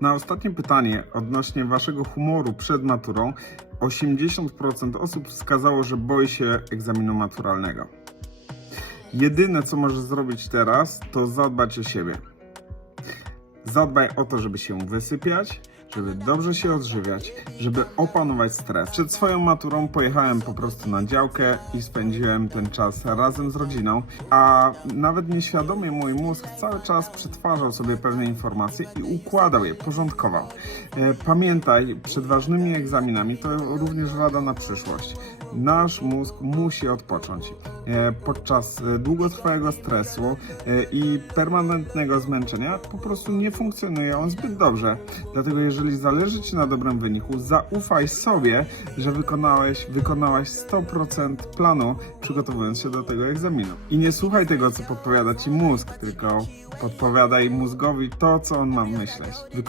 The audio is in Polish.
Na ostatnie pytanie odnośnie waszego humoru przed maturą 80% osób wskazało, że boi się egzaminu maturalnego. Jedyne co możesz zrobić teraz, to zadbać o siebie. Zadbaj o to, żeby się wysypiać, żeby dobrze się odżywiać, żeby opanować stres. Przed swoją maturą pojechałem po prostu na działkę i spędziłem ten czas razem z rodziną, a nawet nieświadomie mój mózg cały czas przetwarzał sobie pewne informacje i układał je, porządkował. E, Pamiętaj, przed ważnymi egzaminami to również rada na przyszłość. Nasz mózg musi odpocząć. E, Podczas e, długotrwałego stresu e, i permanentnego zmęczenia po prostu nie funkcjonuje on zbyt dobrze. Dlatego jeżeli zależy Ci na dobrym wyniku, zaufaj sobie, że wykonałeś, wykonałaś 100% planu, przygotowując się do tego egzaminu. I nie słuchaj tego, co podpowiada Ci mózg, tylko podpowiadaj mózgowi to, co on ma myśleć. Wykona